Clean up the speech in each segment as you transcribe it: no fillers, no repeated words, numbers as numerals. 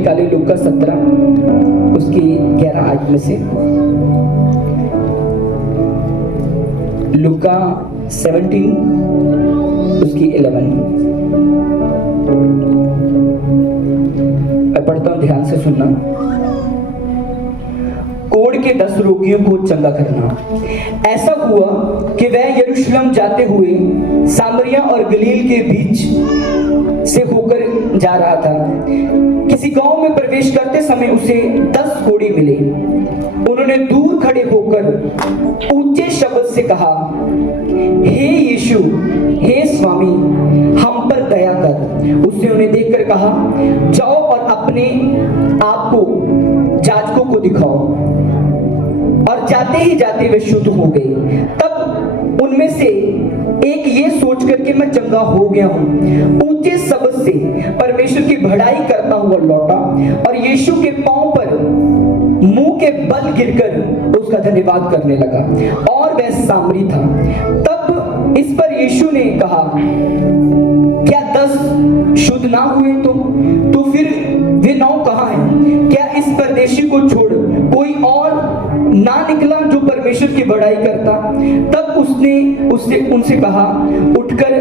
निकाले लूका 17 उसकी 11 आयत में से। लूका 17 उसकी 11। मैं पढ़ता हूं, ध्यान से सुनना। कोढ़ के 10 रोगियों को चंगा करना। ऐसा हुआ कि वह यरूशलेम जाते हुए सामरिया और गलील के बीच से होकर जा रहा था। किसी गांव में प्रवेश करते समय उसे 10 कोढ़ी मिले। उन्होंने दूर खड़े होकर ऊंचे शब्द से कहा, हे यीशु, हे स्वामी, हम पर दया कर। उसने उन्हें देखकर कहा, जाओ और अपने आप को जाजकों को दिखाओ। और जाते ही जाते वे शुद्ध हो गए। तब उनमें से एक ये सोच करके मैं चंगा हो गया हूं, ऊंचे शब्द से परमेश्वर की बड़ाई करता हुआ लौटा और यीशु के पांव पर मुंह के बल गिरकर उसका धन्यवाद करने लगा। और वह सामरी था। तब इस पर यीशु ने कहा, क्या 10 शुद्ध ना हुए? तो फिर वे 9 कहां हैं? क्या इस परदेशी को छोड़ कोई और ना निकला जो परमेश्वर की बड़ाई करता? तब उसने उनसे कहा, उठकर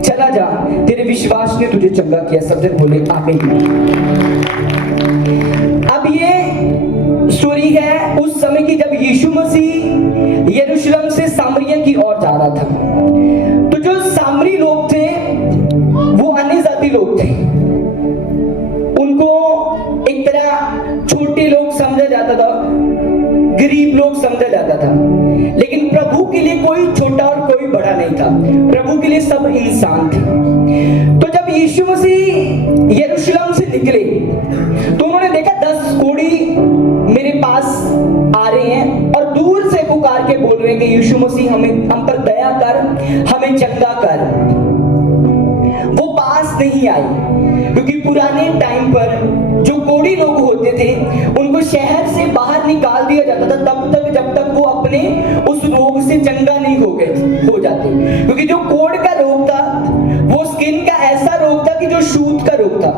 चला जा, तेरे विश्वास ने तुझे चंगा किया। सब जन बोले आमीन। अब ये स्टोरी है उस समय की जब यीशु मसीह यरूशलेम से सामरिया की ओर जा रहा था। तो जो सामरी लोग थे वो अन्य जाति लोग थे। उनको एक तरह छोटे लोग समझा जाता था, गरीब लोग समझा जाता था। लेकिन प्रभु के लिए कोई छोटा और कोई बड़ा नहीं था। प्रभु के लिए सब इंसान थे। तो जब यीशु मसीह यरूशलेम से निकले तो उन्होंने देखा 10 कोढ़ी मेरे पास आ रहे हैं और दूर से पुकार के बोल रहे हैं कि यीशु मसीह हम पर दया कर, हमें चंगा कर। वो पास नहीं आई क्योंकि पुराने टाइम पर जो कोढ़ी लोग होते थे उनको शहर से बाहर निकाल दिया जाता था तब तक जब तक वो अपने उस रोग से चंगा नहीं हो जाते। क्योंकि जो कोढ़ का रोग था वो स्किन का ऐसा रोग था कि जो छूत का रोग था,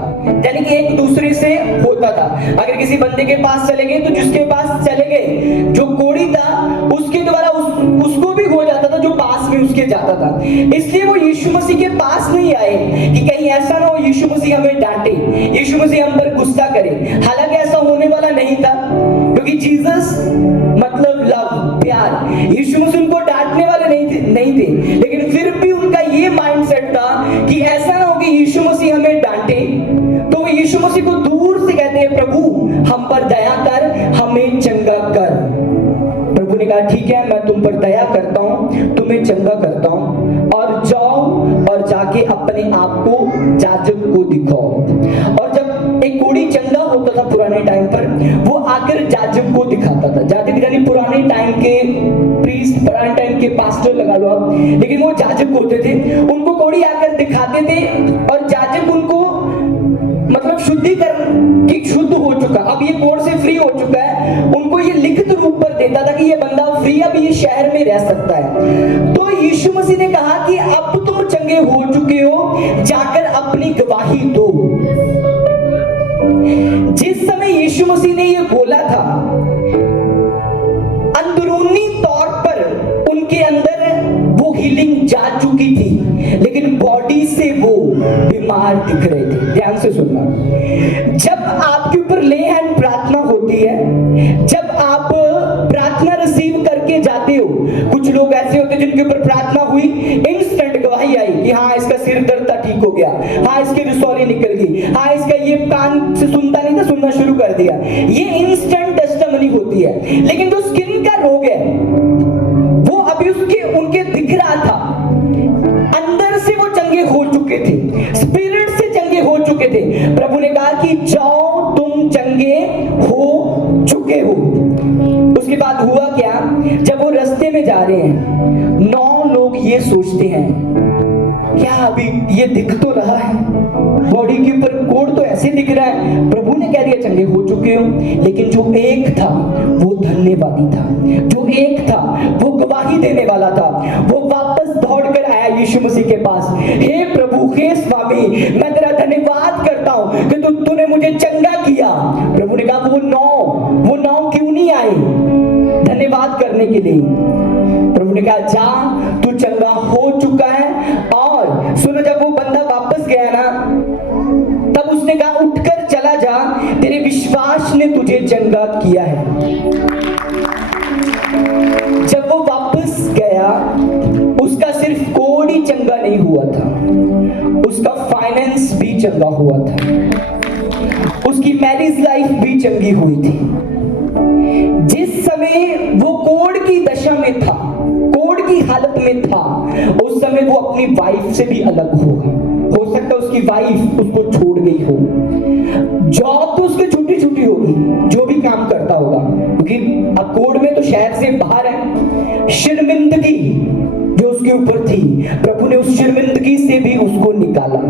यानी कि एक दूसरे से होता था। अगर किसी बंदे के पास चले गए तो जिसके पास चले गए जो कोढ़ी था उसके द्वारा उसको भी हो जाता था जो पास में उसके जाता था। इसलिए वो यीशु मसीह के पास नहीं आए कि कहीं ऐसा ना हो यीशु मसीह हमें डांटे, यीशु मसीह हम पर गुस्सा करे। हालांकि ऐसा होने वाला नहीं था क्योंकि जीसस मतलब लव, प्यार। यीशु मसीह उनको डांटने वाले नहीं थे। लेकिन फिर भी उनका ये माइंडसेट था कि ऐसा ना हो कि यीशु मसीह हमें डांटे। तो वो यीशु मसीह को दूर से कहते हैं, प्रभु हम पर दया कर, हमें चंगा कर। प्रभु ने कहा, ठीक है, मैं तुम पर दया करता हूं, तुम्हें चंगा करता हूं, और जाओ और जाके अपने आप को जाजक को दिखाओ। और जब एक कोढ़ी चंगा होता था पुराने टाइम पर, वो आकर जाजक को दिखाता था। जाजक यानी पुराने टाइम के प्रीस्ट, पुराने टाइम के पास्टर लगा लो आप, लेकिन वो जाजक होते थे। उनको कोढ़ी आकर दिखाते थे और जाजक उनको मतलब शुद्धिकरण कि शुद्ध हो चुका, अब ये कोढ़ से फ्री हो चुका है, उनको ये लिखित रूप पर देता था कि ये बंदा फ्री, अब ये शहर में रह सकता है। तो यीशु मसीह ने कहा कि अब तुम चंगे हो चुके हो, जाकर अपनी गवाही दो। जिस समय यीशु मसीह ने ये बोला था, अंदरूनी तौर पर उनके अंदर वो हीलिंग जा चुकी थी, लेकिन बॉडी से वो बीमार दिख रहे थे। ध्यान से सुनना, जब आपके ऊपर ले हैंड प्रार्थना होती है, जब आप प्रार्थना रिसीव करके जाते हो, कुछ लोग ऐसे होते हैं जिनके ऊपर प्रार्थना हुई, इंस्टेंट गवाही आई कि हाँ इसका सिर दर्द था, ठीक हो गया, हाँ इसकी रसौली निकल गई, हाँ इसका ये कान से सुनता नहीं था, सुनना शुरू कर दिया। ये इंस्टेंट टेस्टिमनी होती है। लेकिन जो स्किन का रोग है वो अभी उनके दिख रहा था, अंदर से वो चंगे हो चुके थे, स्पिरिट से चंगे हो चुके थे। प्रभु ने कहा कि जाओ तुम चंगे हो चुके हो। उसके बाद हुआ क्या, जब वो रास्ते में जा रहे हैं, 9 लोग ये सोचते हैं, क्या अभी ये दिख तो रहा है, बॉडी के ऊपर कोढ़ तो ऐसे दिख रहा है, प्रभु ने कह दिया चंगे हो चुके हो। लेकिन जो एक था वो धन्यवादी था, जो एक था वो गवाही देने वाला था, वो वापस दौड़ कर आया यीशु मसीह के पास, हे प्रभु, हे स्वामी, मैं तेरा धन्यवाद करता हूं कि तूने मुझे चंगा किया। प्रभु ने कहा वो नौ क्यों नहीं आए धन्यवाद करने के लिए? प्रभु ने कहा जा, तू चंगा हो चुका है। और सुनो, जब वो बंदा वापस गया ना, तब उसने कहा उठकर चला जा, तेरे विश्वास ने तुझे चंगा किया है। जब वो वापस गया, उसका सिर्फ कोड ही चंगा नहीं हुआ था, उसका फाइनेंस भी चंगा हुआ था, उसकी मैरिज लाइफ भी चंगी हुई थी। जिस समय वो कोड की दशा में था, कोड की हालत में था, उस समय वो अपनी वाइफ से भी अलग होगा। हो सकता है उसकी वाइफ उसको छोड़ गई हो, जॉब तो उसकी छुट्टी छुट्टी होगी, जो भी काम करता होगा, क्योंकि अब कोड में तो शहर से बाहर है। शर्मिंदगी जो उसके ऊपर थी, प्रभु ने उस शर्मिंदगी से भी उसको निकाला।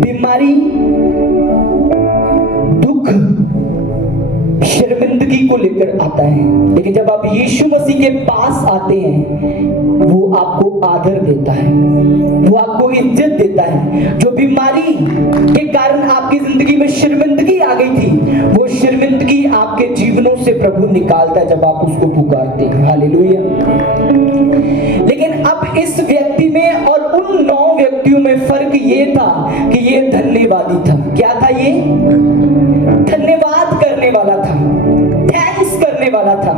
बीमारी, दुख, शर्मिंदगी को लेकर आता है, लेकिन जब आप यीशु मसीह के पास आते हैं, वो आपको आदर देता है, वो आपको इज्जत देता है। जो बीमारी के कारण आपकी जिंदगी में शर्मिंदगी आ गई थी, वो शर्मिंदगी आपके जीवनों से प्रभु निकालता है जब आप उसको पुकारते हैं। हालेलुया। लेकिन अब इस व्यक्ति में और उन 9 व्यक्तियों में फर्क ये था कि ये धन्यवादी था। क्या था ये? धन्यवाद करने वाला था, थैंक्स करने वाला था,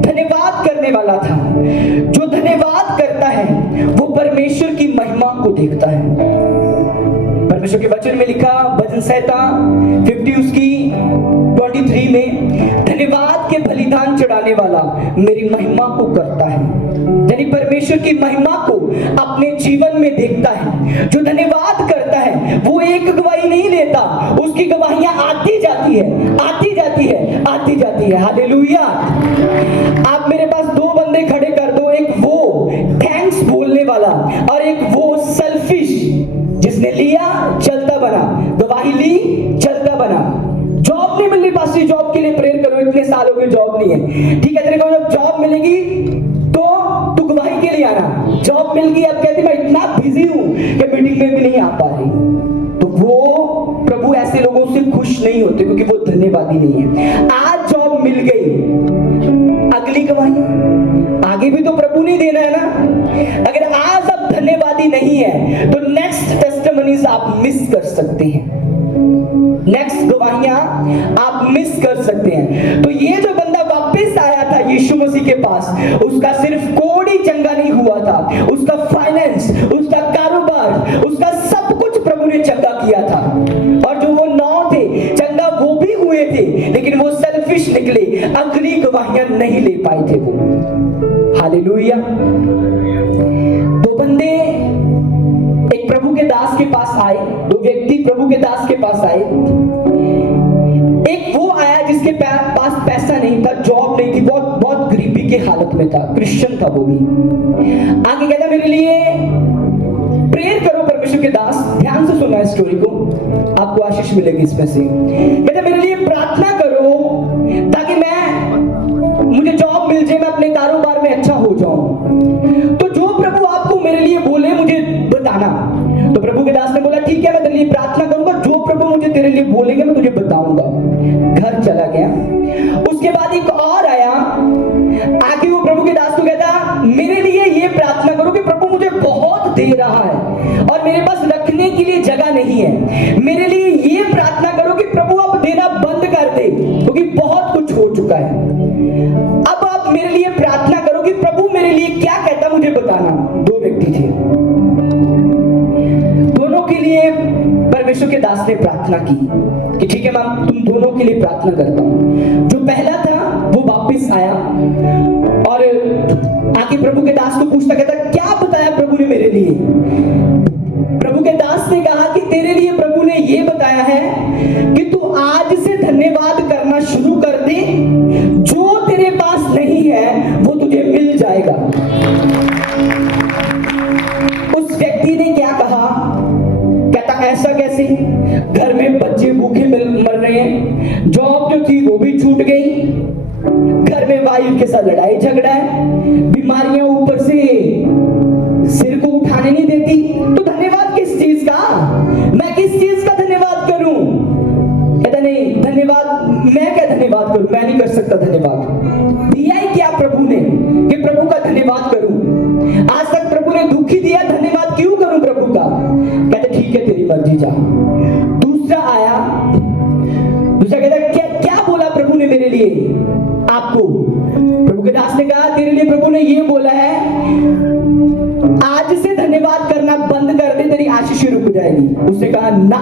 धन्यवाद करने वाला था। जो धन्यवाद करता है वो परमेश्वर की महिमा को देखता है। परमेश्वर के वचन में लिखा, भजन संहिता 50 उसकी 23 में, धन्यवाद के बलिदान चढ़ाने वाला मेरी महिमा को करता है। यानी परमेश्वर की महिमा को अपने जीवन में देखता है। जो धन्यवाद करता है वो एक गवाही नहीं लेता, उसकी गवाहियां आती जाती है, आती जाती है, आती जाती है। हालेलुया। आप मेरे पास 2 बंदे खड़े कर दो, एक वो थैंक्स बोलने वाला और एक वो सेल्फिश, जिसने लिया चलता बना, गवाही ली चलता बना। जॉब नहीं मिल रही, पास जॉब के लिए प्रेयर करो, इतने साल हो गए जॉब नहीं है, ठीक है, तेरे को जब जॉब मिलेगी तो तू गवाही के लिए आना। जॉब मिल गई, अब कहती मैं इतना बिजी हूं कि मीटिंग में भी नहीं आ पा रही, तो वो प्रभु ऐसे लोगों से खुश नहीं होते, क्योंकि वो धन्यवादी नहीं है। आज जॉब मिल गई, अगली गवाही आगे भी तो प्रभु ने देना है ना। अगर आज आप धन्यवादी नहीं है तो नेक्स्ट टेस्टिमनीज आप मिस कर सकते हैं, नेक्स्ट गवाहियां आप मिस कर सकते हैं। तो ये जो बंदा वापस आया था यीशु मसीह के पास, उसका सिर्फ कोड ही चंगा नहीं हुआ था, उसका फाइनेंस, उसका कारोबार, उसका सब कुछ प्रभु ने चंगा किया था। और जो वो 9 थे, चंगा वो भी हुए थे, लेकिन वो सेल्फिश निकले, अगली गवाहियां नहीं ले पाए थे वो। हालेलुया। 2 बंदे एक प्रभु के दास के पास आए, 2 व्यक्ति प्रभु के दास के पास आए। एक वो आया जिसके पास पैसा नहीं था, जॉब नहीं थी, बहुत गरीबी के हालत में था, क्रिश्चियन था वो भी। आगे कहता मेरे लिए प्रेयर करो। परमेश्वर के दास, ध्यान से सुनना इस स्टोरी को, आपको आशीष मिलेगी इसमें से। कहता मेरे लिए प्रार्थना करो ताकि मुझे जॉब मिल जाए, मैं अपने कारोबार में अच्छा हो जाऊं। तो जो प्रभु आपको मेरे लिए बोले मुझे बताना। तो प्रभु के दास ने बोला ठीक है, मैं तेरे लिए प्रार्थना करूंगा, जो प्रभु मुझे तेरे लिए बोलेंगे मैं तुझे बताऊंगा। घर चला गया। उसके बाद एक और आया, आके वो प्रभु के दास को कहता मेरे लिए ये प्रार्थना करो कि प्रभु मुझे बहुत दे रहा है और मेरे पास रखने के लिए जगह नहीं है। मेरे लिए ये प्रार्थना करो कि प्रभु आप देना बंद कर दे, क्योंकि बहुत कुछ हो चुका है। अब आप मेरे लिए प्रार्थना करो कि प्रभु मेरे लिए क्या कहता मुझे बताना। 2 व्यक्ति थे, दोनों के लिए परमेश्वर के दास ने प्रार्थना की कि ठीक है मैं तुम दोनों के लिए प्रार्थना करता हूं। जो पहला था वो वापस आया और आके प्रभु के दास को पूछता, कहता क्या बताया प्रभु ने मेरे लिए? प्रभु के दास ने कहा कि तेरे लिए प्रभु ने ये बताया है कि तू आज से धन्यवाद करना शुरू कर दे, जो तेरे पास नहीं है वो तुझे मिल जाएगा। उस व्यक्ति ने क्या कहा? कहता ऐसा कैसे? घर में बच्चे भूखे मर रहे हैं, जॉब जो थी वो भी छूट गई, घर में वाइफ के साथ लड़ाई झगड़ा है, बीमारियां ऊपर से सिर धन्यवाद। दिया ही क्या प्रभु ने कि प्रभु का धन्यवाद करूं? आज तक प्रभु ने दुख ही दिया, धन्यवाद क्यों करूं प्रभु का? कहते ठीक है तेरी मर्जी जा। दूसरा आया, दूसरा कहता क्या क्या बोला प्रभु ने मेरे लिए आपको? प्रभु के दास ने कहा तेरे लिए प्रभु ने ये बोला है आज से धन्यवाद करना बंद कर दे, तेरी आशीष रुक जाएगी। उसने कहा ना,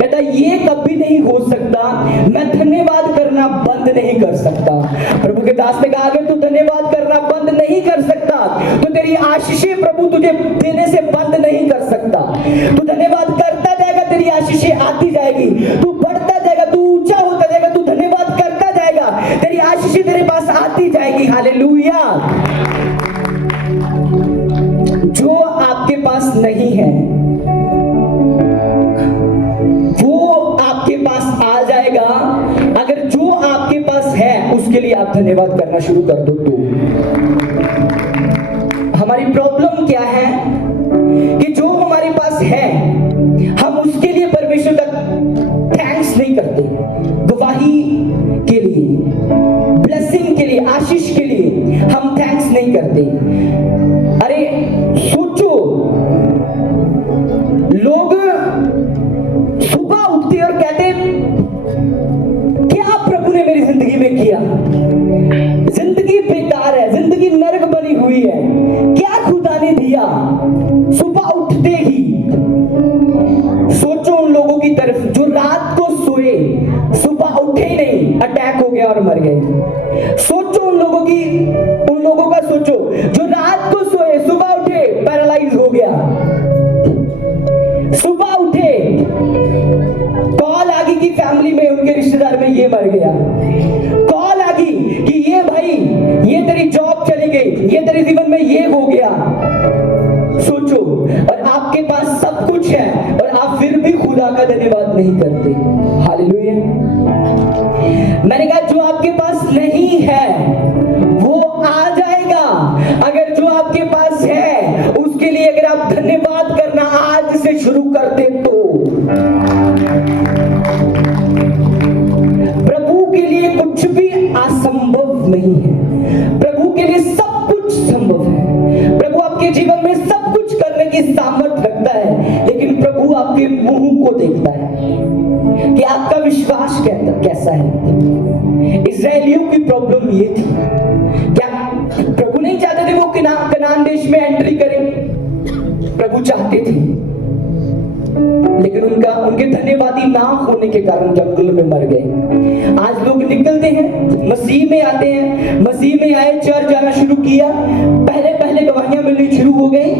कहता ये कभी नहीं हो सकता, मैं धन्यवाद करना बंद नहीं कर सकता। प्रभु के दास ने कहा अगर तू धन्यवाद करना बंद नहीं कर सकता तो तेरी आशीषें प्रभु तुझे देने से बंद नहीं कर सकता। तू धन्यवाद करता जाएगा, तेरी आशीषें आती जाएगी, तू बढ़ता जाएगा, तू ऊंचा होता जाएगा, तू धन्यवाद करता जाएगा, तेरी आशीषें तेरे पास आती जाएगी। हालेलुया। जो आपके पास नहीं है वो आपके पास आ जाएगा। अगर जो आपके पास है उसके लिए आप धन्यवाद करना शुरू कर दो। तो हमारी प्रॉब्लम क्या है कि जो हमारे पास है हम उसके लिए परमेश्वर का थैंक्स नहीं करते। गवाही के लिए, ब्लेसिंग के लिए, आशीष के लिए हम थैंक्स नहीं करते। अरे सोचो, लोग सुबह उठते और कहते क्या प्रभु ने मेरी जिंदगी में किया? जिंदगी बेकार है, जिंदगी नरक बनी हुई है, क्या खुदा ने दिया? सुबह उठते ही सोचो उन लोगों की तरफ जो रात को सोए, सुबह उठे ही नहीं, अटैक हो गया और मर गए। सोचो उन लोगों का सोचो जो रात को सोए, सुबह उठे पैरालाइज हो गया। सुबह उठे कॉल आ गई कि फैमिली में उनके रिश्तेदार में ये मर गया, कॉल आ गई कि ये भाई ये तेरी जॉब चली गई, ये तेरे जीवन में ये हो गया। सोचो, और आपके पास सब कुछ है और आप फिर भी खुदा का धन्यवाद नहीं करते। हालेलुया। मैंने कहा जो आपके पास नहीं है वो आ जाएगा। अगर जो आपके पास है उसके लिए अगर आप धन्यवाद करना आज से शुरू कर दे तो प्रभु के लिए कुछ भी असंभव नहीं है। प्रभु के लिए सब कुछ संभव है। प्रभु आपके जीवन में सब कुछ करने की सामर्थ्य रखता है, लेकिन प्रभु आपके मुंह को देखता है कि आपका विश्वास कैसा है। इस्राएलियों की प्रॉब्लम ये थी, क्या प्रभु नहीं चाहते थे वो कनान देश में एंट्री करें? प्रभु चाहते थे, लेकिन उनके धन्यवादी ना होने के कारण जंगल में मर गए। आज लोग निकलते हैं, मसीह में आते हैं, मसीह में आए, चर्च जाना शुरू किया, पहले पहले गवाहियां मिलनी शुरू हो गई,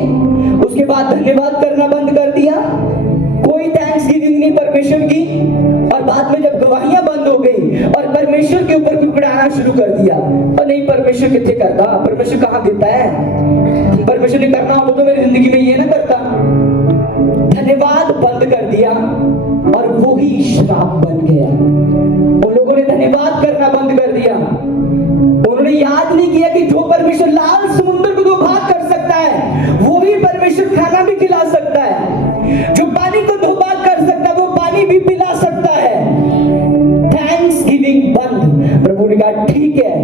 उसके बाद धन्यवाद करना बंद कर दिया, कोई थैंक्स गिविंग नहीं परमेश्वर की, और बाद में जब गवाहियां बंद हो गई और परमेश्वर के ऊपर कुड़कुड़ाना शुरू कर दिया, और नहीं परमेश्वर कितने करता, परमेश्वर कहां देता है, परमेश्वर ने करना हो तो मेरी जिंदगी में ये ना करता। धन्यवाद बंद कर दिया और वो ही श्राप बन गया। उन लोगों ने धन्यवाद करना बंद कर दिया। उन्होंने याद नहीं किया कि जो परमेश्वर लाल समुद्र को दो भाग कर सकता है वो भी परमेश्वर खाना भी खिला सकता है। जो पानी को दो भाग कर सकता है वो पानी भी पिला सकता है। थैंक्स गिविंग बंद। प्रभु ने कहा ठीक है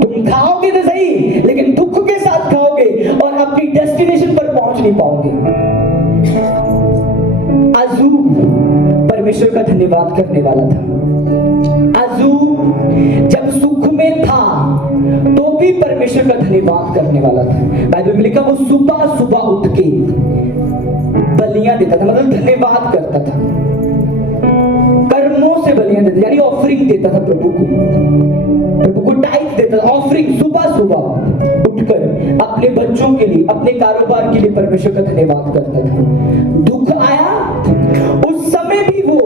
तुम खाओगे तो सही, लेकिन दुख के साथ खाओगे और अपनी डेस्टिनेशन पर पहुंच नहीं पाओगे। अजूब परमेश्वर का धन्यवाद करने वाला था। अजूब जब सुख में था तो भी परमेश्वर का धन्यवाद करने वाला था। बाइबल में लिखा वो सुबह सुबह उठ के बलियां देता था, मतलब धन्यवाद करता था, कर्मों से बलियां देता, यानी ऑफरिंग देता था प्रभु को टाइप देता था, ऑफरिंग सुबह सुबह उठकर अपने बच्चों के लिए, अपने कारोबार के लिए परमेश्वर का धन्यवाद करता था। दुख आया उस समय भी वो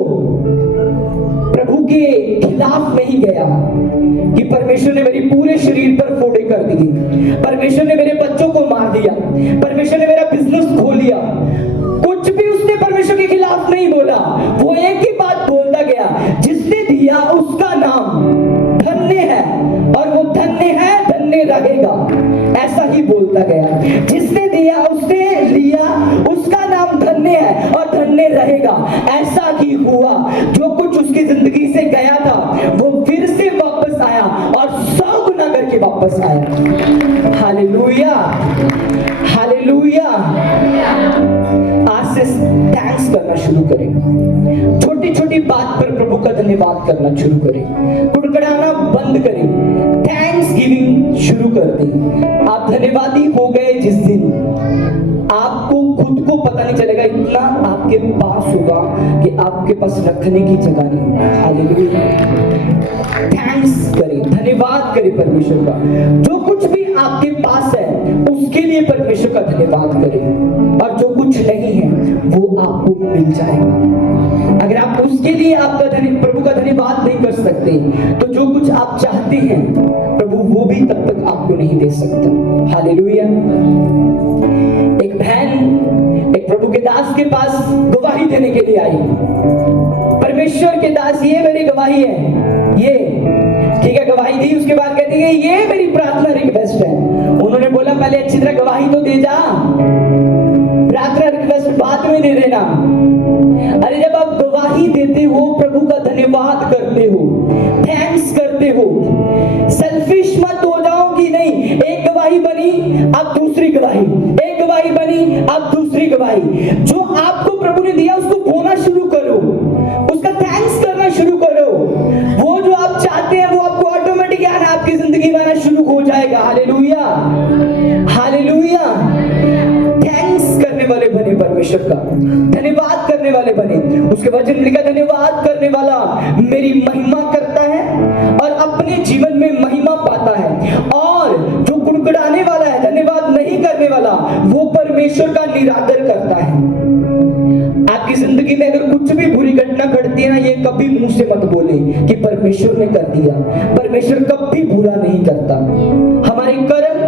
प्रभु के खिलाफ नहीं गया कि परमेश्वर ने मेरी पूरे शरीर पर फोड़े कर दिए, परमेश्वर ने मेरे बच्चों को मार दिया, परमेश्वर ने मेरा बिजनेस खो लिया। कुछ भी उसने परमेश्वर के खिलाफ नहीं बोला। वो एक ही बात बोलता गया, जिसने दिया उसका नाम धन्य है और वो धन्य है, धन्य रहेगा। ऐसा ही बोलता गया, जिसने दिया उसने लिया, उसका नाम धन्य है और धन्य रहेगा। ऐसा ही हुआ। जो कुछ उसकी जिंदगी से गया था वो फिर से वापस आया और वापस आया। Hallelujah, hallelujah. आज से थैंक्स करना शुरू करें, छोटी छोटी बात पर प्रभु का धन्यवाद करना शुरू करें, कुड़कुड़ाना बंद करें, थैंक्स गिविंग शुरू कर दें। आप धन्यवादी हो गए जिस दिन, आपको खुद को पता नहीं चलेगा, इतना आपके पास होगा कि आपके पास रखने की जगह नहीं होगी। हालेलुया। थैंक्स करें, धन्यवाद करें परमेश्वर का। जो कुछ भी आपके पास है उसके लिए परमेश्वर का धन्यवाद करें, और जो कुछ नहीं है वो आपको मिल जाएगा। अगर आप उसके लिए आपका प्रभु का धन्यवाद नहीं कर सकते तो जो कुछ आप चाहते हैं प्रभु वो भी तब तक आपको नहीं दे सकता। हालेलुया। एक बहन एक प्रभु के दास के पास गवाही देने के लिए आई। परमेश्वर के दास, ये मेरी गवाही है, ये ठीक है, गवाही दी। उसके बाद कहती है ये मेरी प्रार्थना रिक्वेस्ट है। उन्होंने बोला पहले अच्छी तरह गवाही तो दे जा, प्रार्थना रिक्वेस्ट बाद में दे देना। अरे जब आप गवाही देते हो, प्रभु का धन्यवाद करते हो, थैंक्स करते हो, सेल्फिश मत हो जाओ कि नहीं एक गवाही बनी अब दूसरी गवाही, एक गवाही बनी अब दूसरी गवाही। जो आपको प्रभु ने दिया उसको बोलना शुरू करो, उसका थैंक्स करना शुरू करो। वो जो आप चाहते हैं वो आपको ऑटोमेटिक आपकी जिंदगी में आना शुरू हो जाएगा। Hallelujah, hallelujah. थैंक्स करने वाले बने, परमेश्वर का धन्यवाद करने वाले बने। उसके वचन में लिखा धन्यवाद करने वाला मेरी महिमा करता है और अपने जीवन में महिमा पाता है, और जो गुड़गुड़ाने वाला है, धन्यवाद नहीं करने वाला, वो परमेश्वर का निरादर करता है। आपकी जिंदगी में अगर कुछ भी बुरी घटना घटती है ना, ये कभी मुंह से मत बोले कि परमेश्वर ने कर दिया। परमेश्वर कभी बुरा नहीं करता। हमारे कर्म,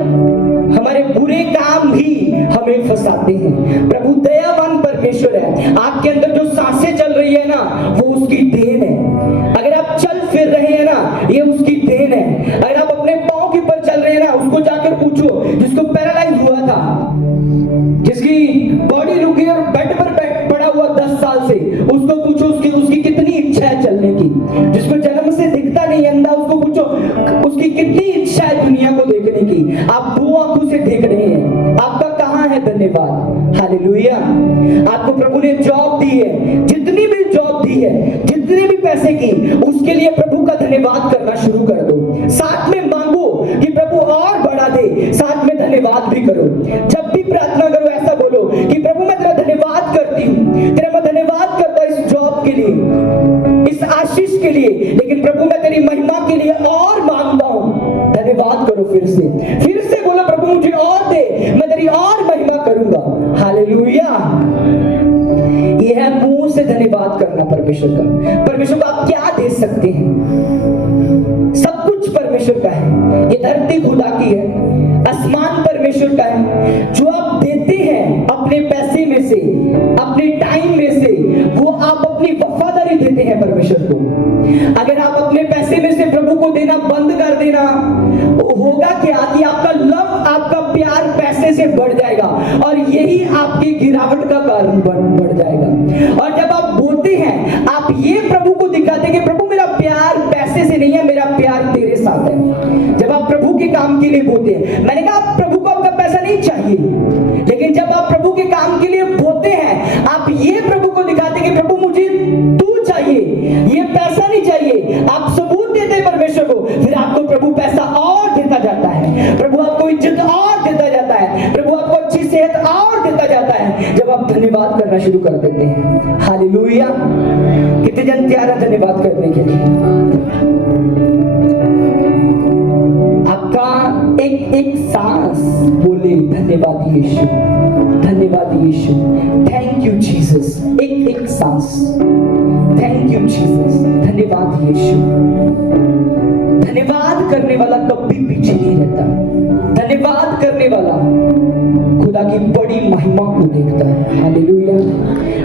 हमारे बुरे काम भी हमें फंसाते हैं। प्रभु दयावान परमेश्वर है। आपके अंदर जो सांसें चल रही है ना, वो उसकी देन है। अगर आप चल फिर रहे हैं ना, ये उसकी देन है। अगर आप अपने पांव के ऊपर चल रहे हैं ना, उसको जाकर पूछो जिसको पैरालाइज हुआ था, जिसकी बॉडी रुकी और बेड पर पड़ा हुआ 10 साल से, उसको पूछो उसकी कितनी इच्छा है चलने की। जिसको जन्म से दिखता नहीं अंधा, उसको पूछो उसकी कितनी इच्छा है दुनिया को देखने की। आप वो आंखों से देख रहे हैं, आपका कहां है धन्यवाद। हालेलुया। आपको प्रभु ने जॉब दी है, जितनी भी जॉब दी है, जितने भी पैसे की, उसके लिए प्रभु का धन्यवाद करना शुरू कर दो। साथ में मांगो कि प्रभु और बढ़ा दे, साथ में धन्यवाद भी करो। जब भी प्रार्थना करो ऐसा बोलो कि प्रभु मैं तेरा धन्यवाद करती हूँ, तेरा मैं धन्यवाद करता हूँ इस जॉब के लिए, इस आशीष के लिए, लेकिन प्रभु मैं तेरी महिमा के लिए और मांगता हूँ। धन्यवाद करो फिर से बोलो प्रभु मुझे और दे, मैं तेरी और महिमा करूंगा। हालेलुया। यह है मुंह से धन्यवाद करना परमेश्वर का। परमेश्वर को आप क्या दे सकते हैं? सब कुछ परमेश्वर का है। ये धरती खुदा की है, आसमान परमेश्वर का है। जो आप देते हैं अपने पैसे में से, अपने टाइम में से, वो आप अपनी वफादारी देते हैं परमेश्वर को। अगर आप अपने पैसे में से प्रभु को देना बंद कर देना, होगा क्या कि आपका लव, आपका प्यार पैसे से बढ़ जाएगा, और यही आपकी गिरावट का कारण बढ़ जाएगा। और जब आप बोलते हैं, आप ये प्रभु को दिखाते हैं कि प्रभु मेरा प्यार पैसे से नहीं है, मेरा प्यार तेरे साथ है। जब आप प्रभु के काम के लिए बोलते हैं, मैंने कहा आप प्रभु को आपका पैसा नहीं चाहिए, लेकिन जब आप प्रभु के काम के लिए बोलते हैं, आप ये प्रभु को दिखाते हैं कि प्रभु मुझे तू चाहिए, ये पैसा नहीं चाहिए। आप सबूत देते हैं परमेश्वर को, फिर आपको प्रभु पैसा और देता जाता है, प्रभु आपको इज्जत और देता जाता है, प्रभु आपको अच्छी सेहत और देता जाता है, जब आप धन्यवाद करना शुरू कर देते हैं। हालेलुया। कितने जन तैयार है धन्यवाद करने के लिए? आपका एक सांस बोले धन्यवाद यीशु, धन्यवाद यीशु, थैंक यू जीसस। एक सांस, थैंक यू जीसस, धन्यवाद यीशु। धन्यवाद करने वाला कभी पीछे नहीं रहता। धन्यवाद करने वाला खुदा की बड़ी महिमा को देखता है। हालेलुया।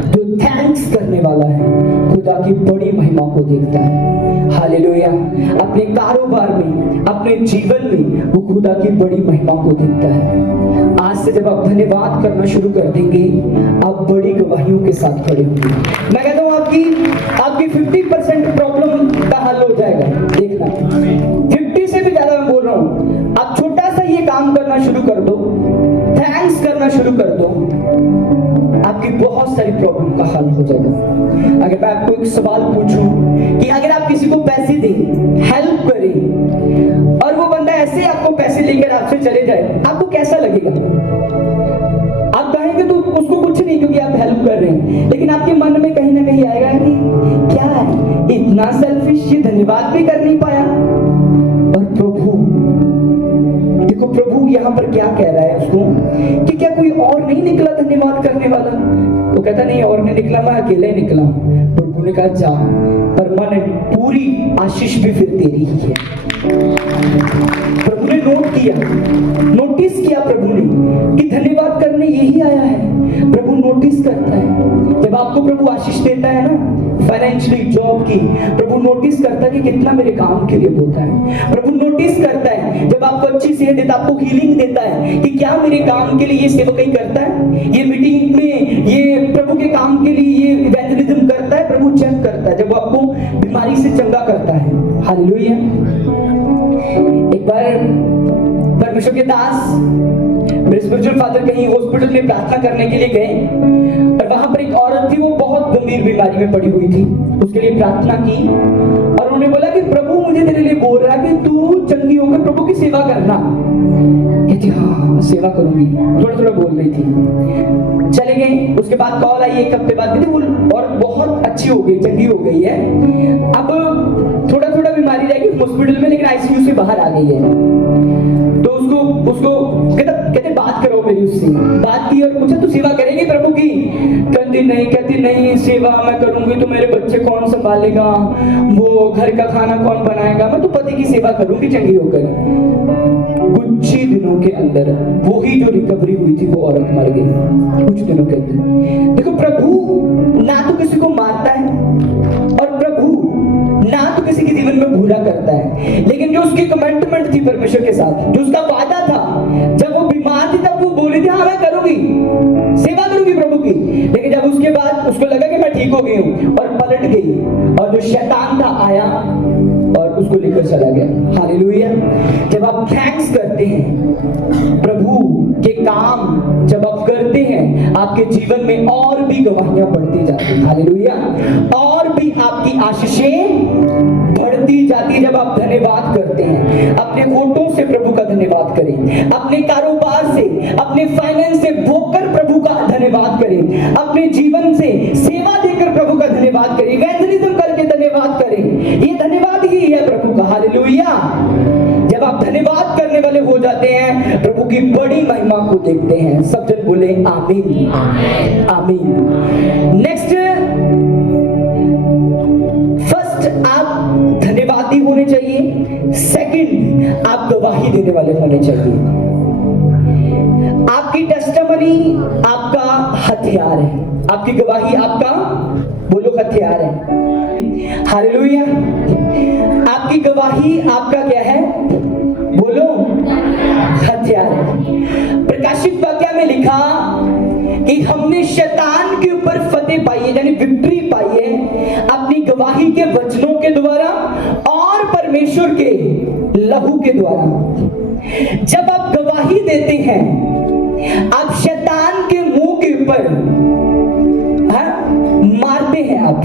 जो थैंक्स करने वाला है खुदा की बड़ी महिमा को देखता है। हालेलुया। अपने कारोबार में, अपने जीवन में वो खुदा की बड़ी महिमा को देखता है। आज से जब आप धन्यवाद करना शुरू कर देंगे, आप बड़ी गवाहियों के साथ खड़े होंगे। मैं कहता हूँ आपकी 50% प्रॉब्लम का हल हो जाएगा। देखना, 50 से भी ज्यादा मैं बोल रहा हूँ, आप बहुत सारी प्रॉब्लम का हल हो जाएगा। अगर मैं आपको एक सवाल पूछूं कि अगर आप किसी को पैसे दें, हेल्प करें, और वो बंदा ऐसे आपको पैसे लेकर आपसे चले जाए, आपको कैसा लगेगा? आप कहेंगे तो उसको कुछ नहीं क्योंकि आप हेल्प कर रहे हैं, लेकिन आपके मन में कहीं ना कहीं आएगा कि क्या है, इतना सेल्फिश, ये धन्यवाद भी कर नहीं पाया। और प्रभु, देखो प्रभु यहाँ पर क्या कह रहा है उसको कि क्या कोई और नहीं निकला धन्यवाद करने वाला? वो कहता नहीं, और नहीं निकला, मैं अकेले ही निकला। प्रभु ने कहा जा, पर मन पूरी आशीष भी फिर तेरी ही है। प्रभु ने नोटिस किया प्रभु ने कि धन्यवाद करने यही आया है। प्रभु नोटिस करता है जब आपको प्रभु आशीष देता है ना, फाइनेंशियली, जॉब की, प्रभु नोटिस करता है कि कितना मेरे काम के लिए होता है। प्रभु नोटिस करता है जब आपको अच्छी सेहत देता है, आपको हीलिंग देता है कि क्या मेरे काम के लिए ये सेवकाई करता है, ये मीटिंग में, ये प्रभु के काम के लिए ये इवेंजलिज्म करता है। प्रभु चेक करता है जब वो आपको बीमारी से चंगा करता है। हालेलुया। एक बार परमेश्वर के दास, मेरे स्पिरिचुअल फादर, कहीं हॉस्पिटल में प्रार्थना करने के लिए गए और वहां पर एक औरत थी, वो बहुत गंभीर बीमारी में पड़ी हुई थी। उसके लिए प्रार्थना की और उन्होंने बोला कि प्रभु मुझे तेरे लिए बोल रहा है कि तू चंगी होकर प्रभु की सेवा करना। कहती हाँ सेवा करूंगी, थोड़ा थोड़ा बोल रही थी। चले गए। उसके बाद कॉल आई एक हफ्ते बाद, वो और बहुत अच्छी हो गई, चंगी हो गई है। अब थोड़ा थोड़ा बीमारी रहेगी हॉस्पिटल में, लेकिन आईसीयू से बाहर आ गई है। तो उसको कहते बात करो मेरी उससे। बात की और पूछा तू सेवा करेगी प्रभु की? कहती नहीं सेवा मैं करूंगी तो मेरे बच्चे कौन संभालेगा, वो घर का खाना कौन बनाएगा, मैं तो पति की सेवा करूंगी चंगी होकर। कुछ ही दिनों के अंदर वो ही जो रिकवरी हुई थी वो औरत मर गई, कुछ दिनों के अंदर। देखो प्रभु ना तो किसी को मारता है और प्रभु ना तो किसी के जीवन में बुरा करता है, लेकिन जो उसकी कमिटमेंट थी परमेश्वर के साथ, जो उसका वादा था, जब वो बीमार थी तब वो बोली थी हाँ मैं करूंगी, सेवा करूंगी प्रभु की। लेकिन जब उसके बाद उसको लगा कि मैं ठीक हो गई हूँ और पलट गई, और जो शैतान था आया और उसको लेकर चला गया। हालेलुया। जब आप थैंक्स करते हैं, प्रभु के काम जब आप करते हैं, आपके जीवन में और भी गवाहियां बढ़ती जाती हैं। हालेलुया। और भी आपकी आशीषें बढ़ती जाती है जब आप धन्यवाद करते हैं। अपने होठों से प्रभु का धन्यवाद करें, अपने कारोबार से, अपने फाइनेंस से बोकर प्रभु का धन्यवाद करें, अपने जीवन से सेवा देकर प्रभु का धन्यवाद करें, इवेंजलिज्म करके धन्यवाद करें। ये धन्यवाद ही है प्रभु का। हालेलुया। जब आप धन्यवाद करने वाले हो जाते हैं, प्रभु की बड़ी महिमा को देखते हैं। सब जन बोले आमीन, आमीन। नेक्स्ट, फर्स्ट आप धन्यवादी होने चाहिए। सेकंड, आप गवाही देने वाले होने चाहिए। आपकी टेस्टिमनी आपका हथियार है, आपकी गवाही आपका, बोलो, हथियार है। हालेलुया। आपकी गवाही आपका क्या है? बोलो, हथियार है। प्रकाशित वाक्य में लिखा कि हमने शैतान के ऊपर फतेह पाई है, यानी विक्ट्री पाई है अपनी गवाही के वचनों के द्वारा और परमेश्वर के लहू के द्वारा। जब आप गवाही देते हैं, आप शैतान के मुंह के ऊपर मारते हैं। आप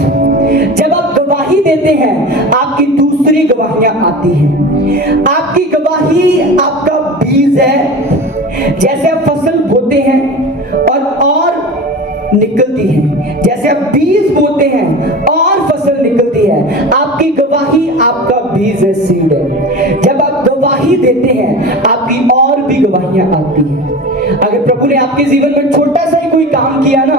जब आप गवाही देते हैं, आपकी दूसरी गवाहियां आती हैं। आपकी गवाही आपका बीज है। जैसे आप फसल बोते हैं और निकलती है, जैसे आप बीज बोते हैं और फसल निकलती है, आपकी गवाही आपका बीज है, सीड है। जब आप गवाही देते हैं, आपकी और भी गवाहियां आती हैं। अगर प्रभु ने आपके जीवन में छोटा सा ही कोई काम किया ना,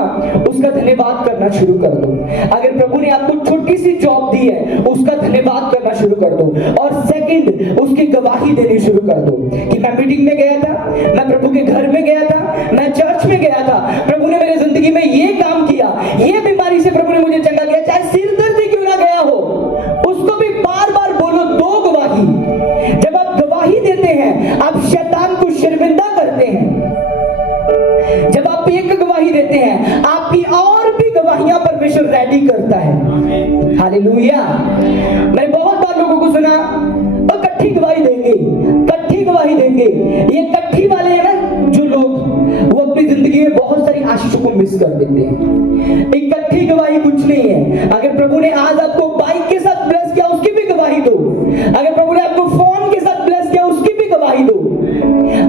उसका धन्यवाद करना शुरू कर दो। अगर प्रभु ने आपको छोटी सी जॉब दी है, उसका धन्यवाद करना शुरू कर दो। और सेकंड, उसकी गवाही देनी शुरू कर दो कि मैं मीटिंग में गया था, मैं प्रभु के घर में गया था, मैं चर्च में गया था, प्रभु ने मेरी जिंदगी में ये काम किया, ये बीमारी से प्रभु ने मुझे चंगा किया, चाहे सिर दर्द क्यों ना गया हो, उसको भी बार बार बोलो। दो गवाही। जब आप गवाही देते हैं, आप शैतान को शर्मिंदा करते हैं। जब आप एक गवाही देते हैं, आपकी और भी गवाहियां परमेश्वर रेडी करता है। हालेलुया। मैंने बहुत बार लोगों को सुना और कट्ठी गवाही देंगे, कट्ठी गवाही देंगे। ये कट्ठी वाले हैं ना जो लोग, वो अपनी जिंदगी में बहुत सारी आशीषों को मिस कर देते हैं। इकट्ठी गवाही कुछ नहीं है। अगर प्रभु ने आज आपको बाइक के साथ ब्लेस किया, उसकी भी गवाही दो। अगर प्रभु ने आपको फोन के साथ ब्लेस किया, उसकी भी गवाही दो।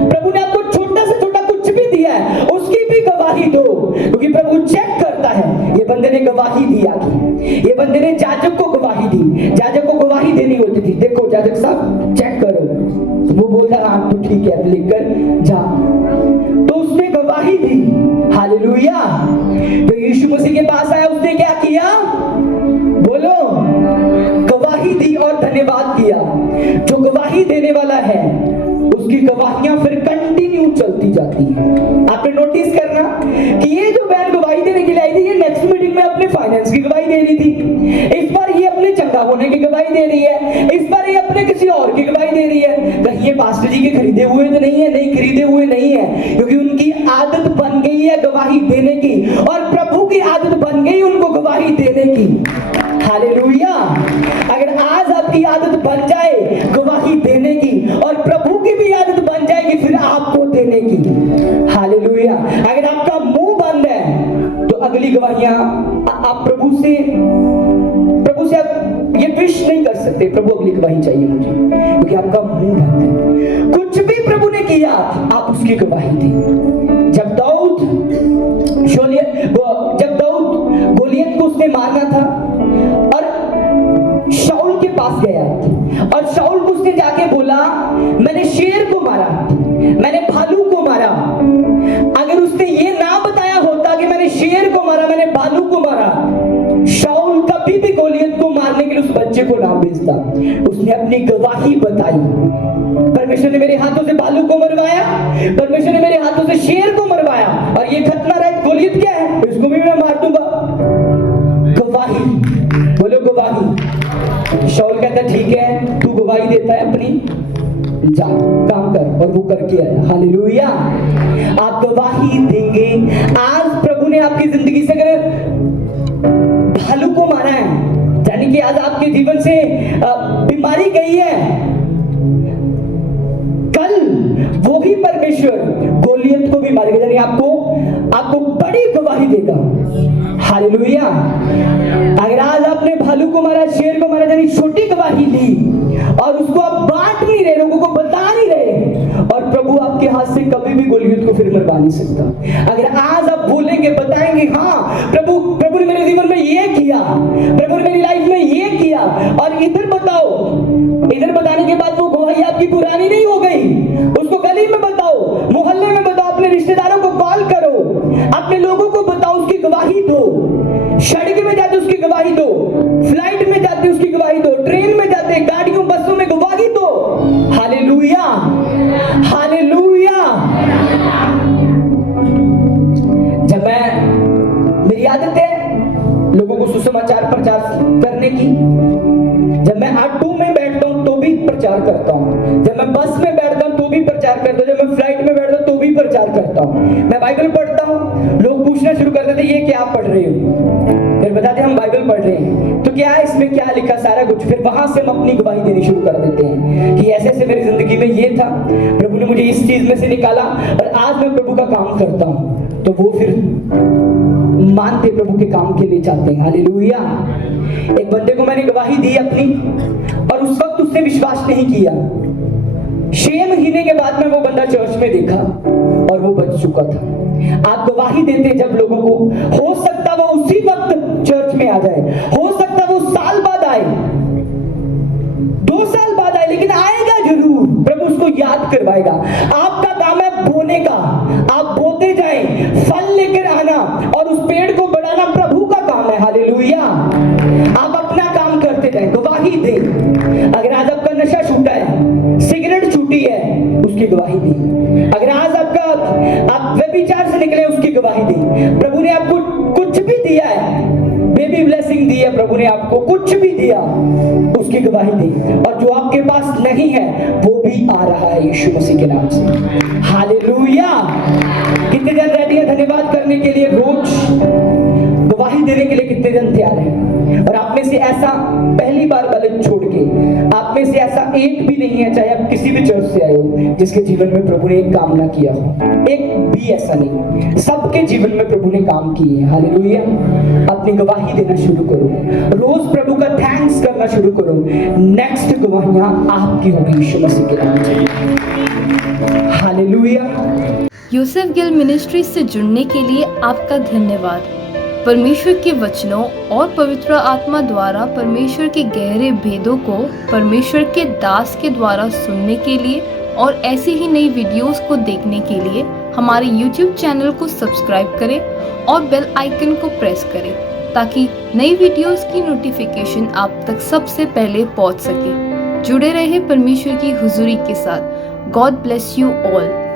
प्रभु ने आपको छोटा से छोटा कुछ भी दिया है, उसकी भी गवाही दो, क्योंकि प्रभु चेक करता है। ये बंदे ने गवाही दी आगे, ये बंदे ने जाजक को गवाही दी। जाजक को गवाही देनी होती थी, देखो जाजक साहब चेक करो, वो बोलता हाँ तो ठीक है, लिख कर जा, तो उसने गवाही दी। हालेलुया। तो यीशु मसीह के पास आया, उसने क्या किया? बोलो, गवाही दी और धन्यवाद किया। जो गवाही देने वाला है उसकी गवाहियां फिर कंटिन्यू चलती जाती है। आपने नोटिस करना कि ये जो बहन गवाही देने के लिए आई थी, ये नेक्स्ट मीटिंग में अपने फाइनेंस की गवाही दे रही थी, इस बार ये अपने चंगा होने की गवाही दे रही है, इस बार ये अपने किसी और की गवाही दे रही है। कहीं ये पास्टर जी के खरीदे हुए तो नहीं है? नहीं, खरीदे हुए नहीं है, क्योंकि उनकी आदत बन गई है गवाही देने की, और प्रभु की आदत बन गई उनको गवाही देने की। हालेलुया। अगर आज आपकी आदत बन जाए गवाही देने की, और प्रभु की भी आदत बन जाएगी फिर आपको देने की। हालेलुया। अगर आपका मुंह बंद है तो अगली गवाहियां आप प्रभु से आप ये विश नहीं कर सकते, प्रभु अगली गवाही चाहिए मुझे, क्योंकि आपका मुंह बंद है। कुछ भी प्रभु ने किया आप उसकी गवाही दें। जब दाऊद गोलियत को उसने मारना था और शाऊल के पास गया, और शाऊल को उसने जाके बोला मैंने शेर को मारा, मैंने भालू को मारा। अगर उसने ये ना बताया होता कि मैंने शेर को मारा, मैंने भालू को मारा, शाऊल कभी भी गोलियत को मारने के लिए उस बच्चे को ना भेजता। उसने अपनी गवाही बताई, परमेश्वर ने मेरे हाथों से भालू को मरवाया, परमेश्वर ने मेरे हाथों से शेर को मरवाया, और ये खतना रहित गोलियत क्या है, इसको भी मैं मार दूंगा। गवाही, बोलो गवाही। शाऊल कहता ठीक है, तू गवाही देता है अपनी, जा काम कर, और वो करके आया। हालेलुया। आप गवाही देंगे। आज प्रभु ने आपकी जिंदगी से अगर भालू को मारा है, यानी कि आज आपके जीवन से बीमारी गई है, कल वो ही परमेश्वर गोलियत को भी मारेगा, यानी आपको बड़ी गवाही देगा। हालेलुया। अगर आज आपने भालू को मारा, शेर को मारा, यानी छोटी गवाही ली, और उसको आप बांट नहीं रहे, लोगों को बता नहीं रहे, और प्रभु आपके हाथ से कभी भी गोलियत को फिर मरवा नहीं सकता। अगर आज आप बोलेंगे, बताएंगे हाँ प्रभु ने मेरे जीवन में ये किया, प्रभु ने मेरी लाइफ में ये किया, और इधर बताओ, इधर बताने के बाद वो गवाही आपकी पुरानी नहीं हो गई, उसको गली में बताओ, मोहल्ले में बताओ, अपने रिश्तेदारों को कॉल करो, अपने लोगों को बताओ, उसकी गवाही दो। सड़क में जाते उसकी गवाही दो, फ्लाइट में जाते उसकी गवाही दो, ट्रेन में जाते, गाड़ियों बसों में गवाही दो। Hallelujah, hallelujah. जब मेरी आदत है लोगों को सुसमाचार प्रचार करने की, जब मैं ऑटो में बैठता हूं तो भी प्रचार करता हूं, जब मैं बस में बैठता हूं तो भी प्रचार करता हूं, जब मैं फ्लाइट में बैठता हूं तो भी प्रचार करता हूं। मैं बाइबल पढ़ता हूं, लोग पूछना शुरू कर देते ये क्या पढ़ रहे हो, फिर बताते हम बाइबल पढ़ रहे हैं, तो क्या है इसमें, क्या लिखा, सारा कुछ। फिर वहां से हम अपनी गवाही देनी शुरू कर देते हैं कि ऐसे ऐसे मेरी जिंदगी में ये था, प्रभु ने मुझे इस चीज में से निकाला, और आज मैं प्रभु का काम करता हूं। तो वो फिर मानते प्रभु के काम के लिए जाते हैं। हालेलुया। एक बंदे को मैंने गवाही दी अपनी, और उस वक्त उसने विश्वास नहीं किया। 6 महीने के बाद मैं वो बंदा चर्च में देखा और वो बच चुका था। आप गवाही देते जब लोगों को, हो सकता वो उसी वक्त चर्च में आ जाए, हो सकता वो साल बाद आए, 2 साल बाद आए, लेकिन आएगा जरूर। प्रभु उसको याद करवाएगा। आपका काम है बोने का, आप बोते जाएं, फल लेकर आना और उस पेड़ को बढ़ाना प्रभु का काम है। हालेलुया। आप अपना काम करते जाएं, गवाही दें। अगर आज आपका नशा छूटा है, सिगरेट छूटी है, उसकी गवाही दें। अगर आज आप व्यभिचार से निकले, उसकी गवाही दें। प्रभु ने आपको कुछ भी दिया है, बेबी ब्लेसिंग दी है, प्रभु ने आपको कुछ भी दिया, उसकी गवाही दें। और जो आपके पास नहीं है वो भी आ रहा है यीशु मसीह के नाम से। हालेलुया। कितने जन रेडी है धन्यवाद करने के लिए, रोज गवाही देने के लिए कितने जन तैयार हैं? और आप में से ऐसा पहली बार कॉलेज छोड़ के आप में से ऐसा एक भी नहीं है, चाहे आप किसी भी चर्च से आए हो, जिसके जीवन में प्रभु ने एक काम ना किया हो। एक भी ऐसा नहीं, सबके जीवन में प्रभु ने काम किए हैं। हालेलुया। अपनी गवाही देना शुरू करो, रोज प्रभु का थैंक्स करना शुरू करो। नेक्स्ट गवाहियां आपकी होगी यीशु मसीह के नाम से। हालेलुया। यूसुफ गिल मिनिस्ट्री से जुड़ने के लिए आपका धन्यवाद। परमेश्वर के वचनों और पवित्र आत्मा द्वारा परमेश्वर के गहरे भेदों को परमेश्वर के दास के द्वारा सुनने के लिए और ऐसी ही नई वीडियोस को देखने के लिए हमारे YouTube चैनल को सब्सक्राइब करें और बेल आइकन को प्रेस करें ताकि नई वीडियोस की नोटिफिकेशन आप तक सबसे पहले पहुंच सके। जुड़े रहे परमेश्वर की हुजूरी के साथ। God bless you all.